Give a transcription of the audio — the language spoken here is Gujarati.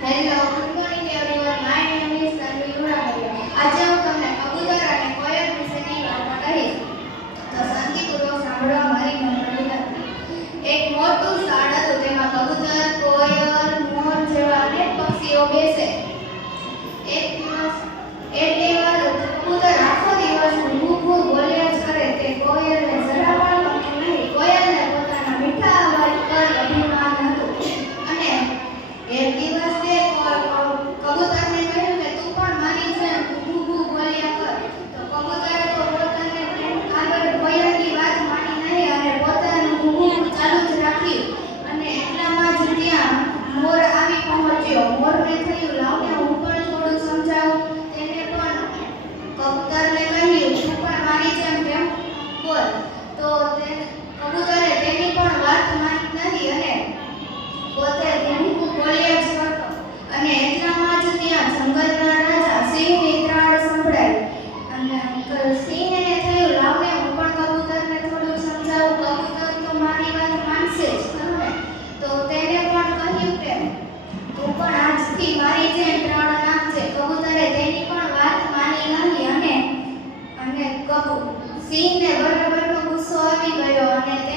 હેલો ગુડ મોર્નિંગ આજે હું તમને કબૂતર અને કોયલ વિશેની વાર્તા કહીશ. તો શાંતિપૂર્વક સાંભળવા મારી નમ્ર એક મોટું ઝાડ હતું તેમાં કબૂતર, કોયલ, મોર જેવા અનેક પક્ષીઓ બેસે. એક એક દિવસ કબૂતર આખો દિવસ ઘૂ ઘૂ બોલ્યા જ કરે તે કોયલને જરા પણ ગમતું નહીં કોયલને પોતાના મીઠા અવાજ પર અભિમાન હતું અને એક દિવસ તે ક- કબૂતરને કહ્યું કે તું પણ મારી જેમ ઘૂ ઘૂ બોલ્યા કર તો કબૂતરે તો પોતાને આગળ કોયલની વાત માની નહીં અને પોતાનું ઘૂ ઘૂ ચાલુ જ રાખ્યું અને એટલામાં જ ત્યાં મોર આવી પહોંચ્યો થોડું સમજાવું. તેને પણ કબૂતરને કહ્યું તું પણ મારી જેમ કેમ બોલ. તો તે કબૂતરે તેની પણ વાત માની નહીં અને પોતે અને Seeing never ever-ever Prabhu saw me by honor